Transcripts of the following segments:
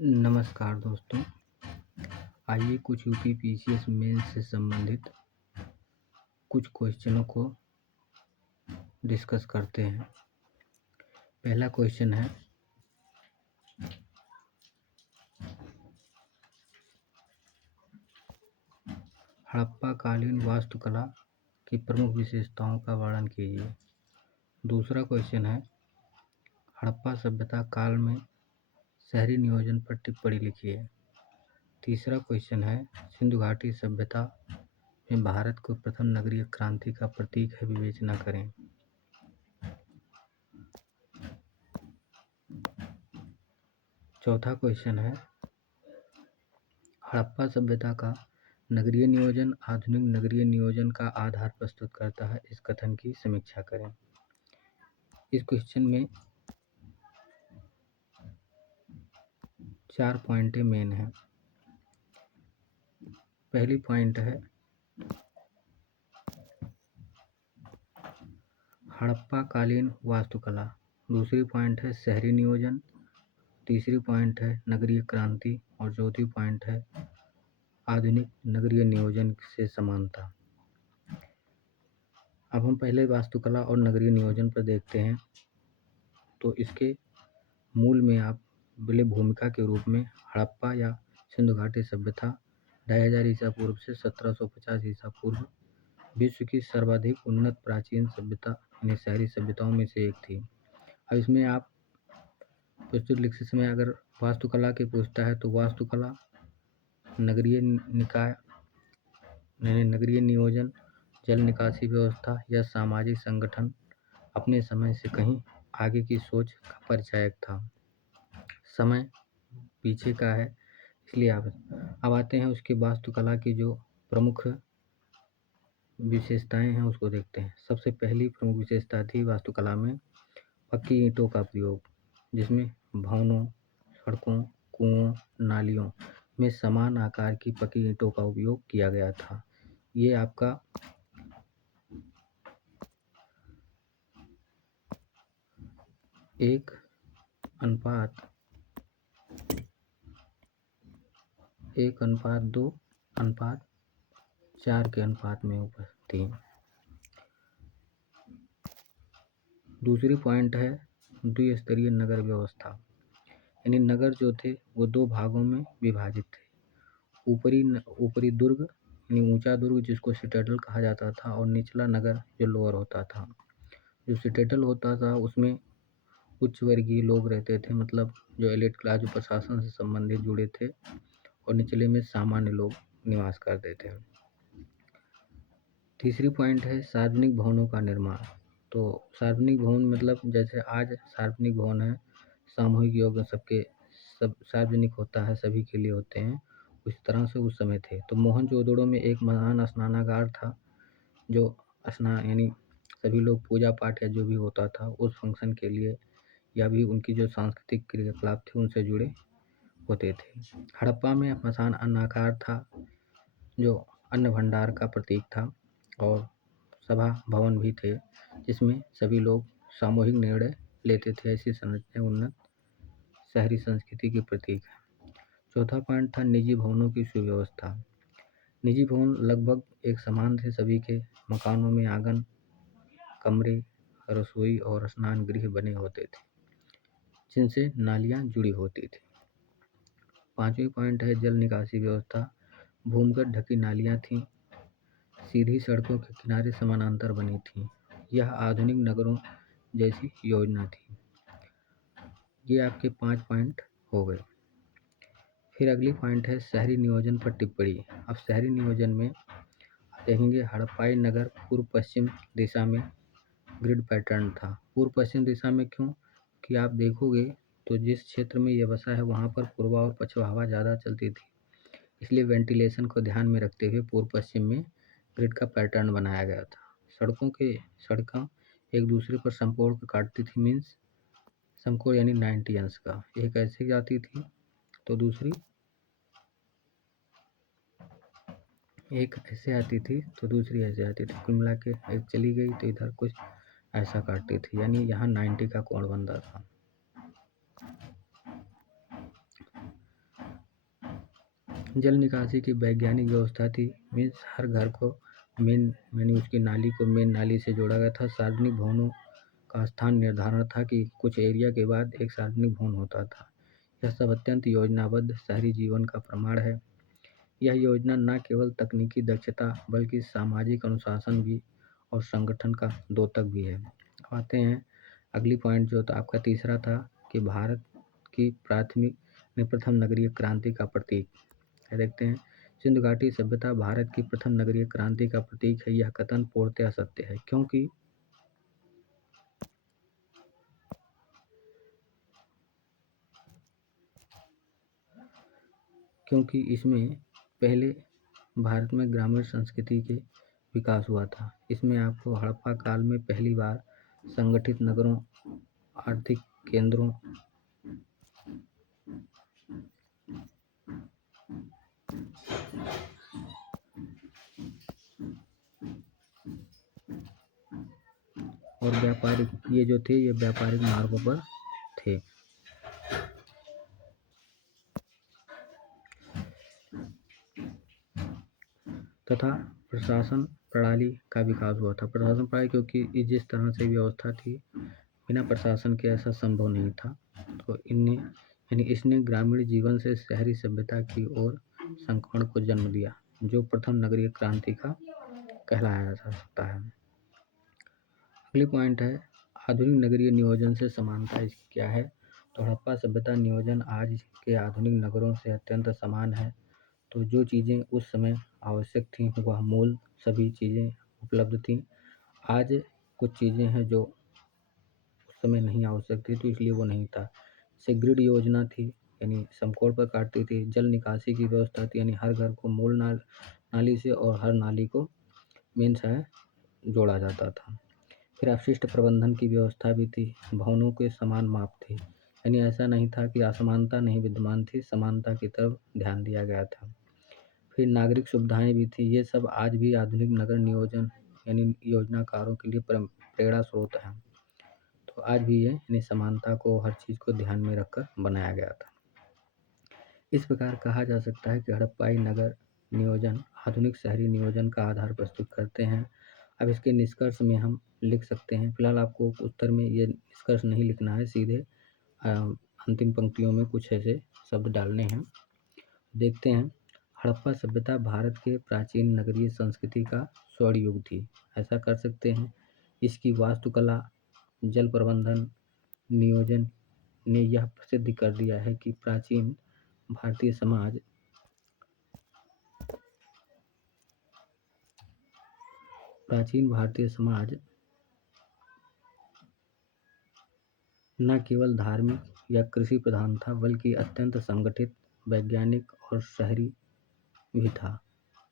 नमस्कार दोस्तों। आइए कुछ यूपीपीसीएस मेंस से संबंधित कुछ क्वेश्चनों को डिस्कस करते हैं। पहला क्वेश्चन है, हड़प्पा कालीन वास्तुकला की प्रमुख विशेषताओं का वर्णन कीजिए। दूसरा क्वेश्चन है, हड़प्पा सभ्यता काल में शहरी नियोजन पर टिप्पणी लिखिए। तीसरा क्वेश्चन है, सिंधु घाटी सभ्यता में भारत को प्रथम नगरीय क्रांति का प्रतीक है, विवेचना करें। चौथा क्वेश्चन है, हड़प्पा सभ्यता का नगरीय नियोजन आधुनिक नगरीय नियोजन का आधार प्रस्तुत करता है, इस कथन की समीक्षा करें। इस क्वेश्चन में 4 पॉइंटें मेन हैं। पहली पॉइंट है, हड़प्पा कालीन वास्तुकला। दूसरी पॉइंट है शहरी नियोजन। तीसरी पॉइंट है नगरीय क्रांति और चौथी पॉइंट है आधुनिक नगरीय नियोजन से समानता। अब हम पहले वास्तुकला और नगरीय नियोजन पर देखते हैं। तो इसके मूल में आप विलय भूमिका के रूप में हड़प्पा या सिंधु घाटी सभ्यता 2500 ईसा पूर्व से 1750 ईसा पूर्व विश्व की सर्वाधिक उन्नत प्राचीन सभ्यता यानी शहरी सभ्यताओं में से एक थी। अब इसमें आप प्रस्तुत लिखते समय अगर वास्तुकला की पूछता है तो वास्तुकला नगरीय निकाय यानी नगरीय नियोजन, जल निकासी व्यवस्था या सामाजिक संगठन अपने समय से कहीं आगे की सोच का परिचायक था। समय पीछे का है, इसलिए अब आते हैं उसकी वास्तुकला की जो प्रमुख विशेषताएं हैं उसको देखते हैं। सबसे पहली प्रमुख विशेषता थी वास्तुकला में पक्की ईंटों का प्रयोग, जिसमें भवनों, सड़कों, कुओं, नालियों में समान आकार की पक्की ईंटों का उपयोग किया गया था। ये आपका 1:2:4 के अनुपात में उपस्थित थी। दूसरी पॉइंट है द्विस्तरीय नगर व्यवस्था, यानी नगर जो थे वो 2 भागों में विभाजित थे। ऊपरी दुर्ग यानी ऊंचा दुर्ग जिसको सिटाडेल कहा जाता था, और निचला नगर जो लोअर होता था। जो सिटाडेल होता था उसमें उच्च वर्गीय लोग रहते थे, मतलब जो एलिट क्लास जो प्रशासन से संबंधित जुड़े थे, और निचले में सामान्य लोग निवास करते थे। तीसरी पॉइंट है सार्वजनिक भवनों का निर्माण। तो सार्वजनिक भवन मतलब जैसे आज सार्वजनिक भवन है, सामूहिक योग सबके सब सार्वजनिक होता है, सभी के लिए होते हैं, उस तरह से उस समय थे। तो मोहनजोदड़ो में एक महान स्नानागार था, जो स्नान यानी सभी लोग पूजा पाठ या जो भी होता था उस फंक्शन के लिए या भी उनकी जो सांस्कृतिक क्रियाकलाप थे उनसे जुड़े होते थे। हड़प्पा में मसान अन्नाकार था, जो अन्न भंडार का प्रतीक था, और सभा भवन भी थे जिसमें सभी लोग सामूहिक निर्णय लेते थे। ऐसी संरचना उन्नत शहरी संस्कृति की प्रतीक है। चौथा पॉइंट था निजी भवनों की सुव्यवस्था। निजी भवन लगभग एक समान थे, सभी के मकानों में आंगन, कमरे, रसोई और स्नान गृह बने होते थे, जिनसे नालियां जुड़ी होती थी। पांचवी पॉइंट है जल निकासी व्यवस्था। भूमिगत ढकी नालियां थीं, सीधी सड़कों के किनारे समानांतर बनी थीं। यह आधुनिक नगरों जैसी योजना थी। ये आपके 5 पॉइंट हो गए। फिर अगली पॉइंट है शहरी नियोजन पर टिप्पणी। अब शहरी नियोजन में देखेंगे हड़प्पाई नगर पूर्व पश्चिम दिशा में ग्रिड पैटर्न था। पूर्व पश्चिम दिशा में क्यों कि आप देखोगे तो जिस क्षेत्र में यह बसा है वहाँ पर पूर्वा और पछवा हवा ज़्यादा चलती थी, इसलिए वेंटिलेशन को ध्यान में रखते हुए पूर्व पश्चिम में ग्रिड का पैटर्न बनाया गया था। सड़कें एक दूसरे पर समकोण काटती थी, मीन्स समकोण यानी 90 अंश का। एक ऐसे जाती थी तो दूसरी एक ऐसे आती थी तो दूसरी ऐसे आती थी। कुल मिला के एक चली गई तो इधर कुछ ऐसा काटती थी, यानी यहाँ 90 का कोण बनता था। जल निकासी की वैज्ञानिक व्यवस्था थी, मीन्स हर घर को मैंने उसकी नाली को मेन नाली से जोड़ा गया था। सार्वजनिक भवनों का स्थान निर्धारण था कि कुछ एरिया के बाद एक सार्वजनिक भवन होता था। यह सब अत्यंत योजनाबद्ध शहरी जीवन का प्रमाण है। यह योजना न केवल तकनीकी दक्षता बल्कि सामाजिक अनुशासन भी और संगठन का द्योतक भी है। अब आते हैं अगली पॉइंट जो था आपका तीसरा था कि भारत की प्रथम नगरीय क्रांति का प्रतीक। देखते हैं, सिंधु घाटी सभ्यता भारत की प्रथम नगरीय क्रांति का प्रतीक है। यह कथन पूर्णतः सत्य है, क्योंकि इसमें पहले भारत में ग्रामीण संस्कृति के विकास हुआ था। इसमें आपको हड़प्पा काल में पहली बार संगठित नगरों, आर्थिक केंद्रों और व्यापारिक ये व्यापारिक मार्गों पर थे। तथा प्रशासन प्रणाली का विकास हुआ था। प्रशासन प्रणाली क्योंकि जिस तरह से व्यवस्था थी, बिना प्रशासन के ऐसा संभव नहीं था। तो इसने ग्रामीण जीवन से शहरी सभ्यता की ओर संक्रमण को जन्म दिया, जो प्रथम नगरीय क्रांति का कहलाया जा सकता है। अगली पॉइंट है आधुनिक नगरीय नियोजन से समानता इसकी क्या है। तो हड़प्पा सभ्यता नियोजन आज के आधुनिक नगरों से अत्यंत समान है। तो जो चीज़ें उस समय आवश्यक थीं वह मूल सभी चीज़ें उपलब्ध थीं। आज कुछ चीज़ें हैं जो उस समय नहीं आवश्यक थी, तो इसलिए वो नहीं था। जैसे ग्रिड योजना थी, यानी समकोण पर काटती थी। जल निकासी की व्यवस्था थी, यानी हर घर को मूल नाली से और हर नाली को मेन से जोड़ा जाता था। फिर अपशिष्ट प्रबंधन की व्यवस्था भी थी। भवनों के समान माप थे, यानी ऐसा नहीं था कि असमानता नहीं विद्यमान थी, समानता की तरफ ध्यान दिया गया था। फिर नागरिक सुविधाएं भी थी। ये सब आज भी आधुनिक नगर नियोजन यानी योजनाकारों के लिए प्रेरणा स्रोत है। तो आज भी ये यानी समानता को, हर चीज़ को ध्यान में रखकर बनाया गया था। इस प्रकार कहा जा सकता है कि हड़प्पाई नगर नियोजन आधुनिक शहरी नियोजन का आधार प्रस्तुत करते हैं। अब इसके निष्कर्ष में हम लिख सकते हैं। फिलहाल आपको उत्तर में ये निष्कर्ष नहीं लिखना है, सीधे अंतिम पंक्तियों में कुछ ऐसे शब्द डालने हैं। देखते हैं, हड़प्पा सभ्यता भारत के प्राचीन नगरीय संस्कृति का स्वर्ण युग थी। ऐसा कर सकते हैं। इसकी वास्तुकला, जल प्रबंधन, नियोजन ने यह प्रसिद्ध कर दिया है कि प्राचीन भारतीय समाज न केवल धार्मिक या कृषि प्रधान था, बल्कि अत्यंत संगठित, वैज्ञानिक और शहरी भी था।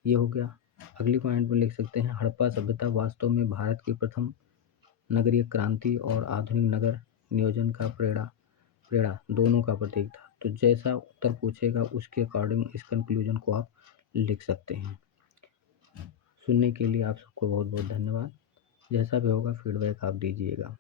ये हो गया। अगली पॉइंट में लिख सकते हैं, हड़प्पा सभ्यता वास्तव में भारत की प्रथम नगरीय क्रांति और आधुनिक नगर नियोजन का प्रेरणा दोनों का प्रतीक था। तो जैसा उत्तर पूछेगा उसके अकॉर्डिंग इस कंक्लूजन को आप लिख सकते हैं। सुनने के लिए आप सबको बहुत बहुत धन्यवाद। जैसा भी होगा फीडबैक आप दीजिएगा।